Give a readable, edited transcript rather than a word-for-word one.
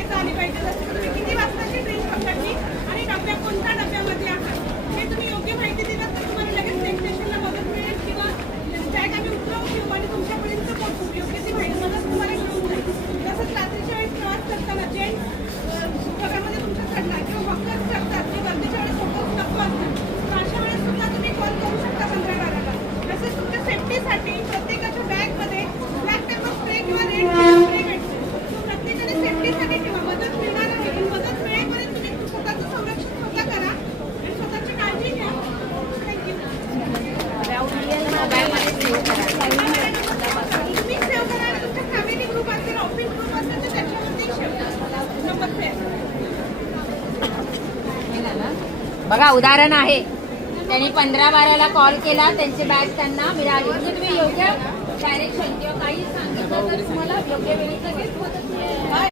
किती वाजताची ट्रेन पकडली आणि डब्या कोणत्या डब्यामध्ये आहात हे तुम्ही योग्य माहिती दिलात तर तुम्हाला लगेच स्टेशनला मदत मिळेल किंवा बॅग आम्ही उतरवून ठेवू आणि तुमच्यापर्यंत पोहोचू. योग्य ती माहिती मदत तुम्हाला मिळून जाईल. तसंच रात्रीच्या वेळेस प्रवास करताना जेंट्स घरामध्ये तुमच्या चढणार किंवा वॉकर्स करतात ते गर्दीच्या वेळेस फोटोज नको असतात तर अशा वेळेस सुद्धा तुम्ही कॉल करू शकता 1512ला. तसेच तुमच्या सेफ्टीसाठी प्रत्येकाच्या बॅगमध्ये ब्लॅक पेपर स्प्रे किंवा रेड स्प्रे भेटतो. प्रत्येकाने सेफ्टीसाठी ठेवा. मदत मिळणार आहे पण मदत मिळेपर्यंत तुम्ही स्वतःचं संरक्षण स्वतः करा आणि स्वतःची काळजी घ्या. थँक्यू. तुम्ही सेव्ह करा आणि तुमच्या फॅमिली ग्रुप असेल ऑफिस ग्रुप असेल तर त्याच्यावरती सेव्ह करा. नंबर सेव्ह बघा उदाहरण आहे. त्यांनी 1512ला कॉल केला, त्यांची बॅग त्यांना मिळाली. म्हणजे तुम्ही योग्य डायरेक्शन किंवा काही सांगितलं तर तुम्हाला योग्य वेळी लगेच मदत मिळेल.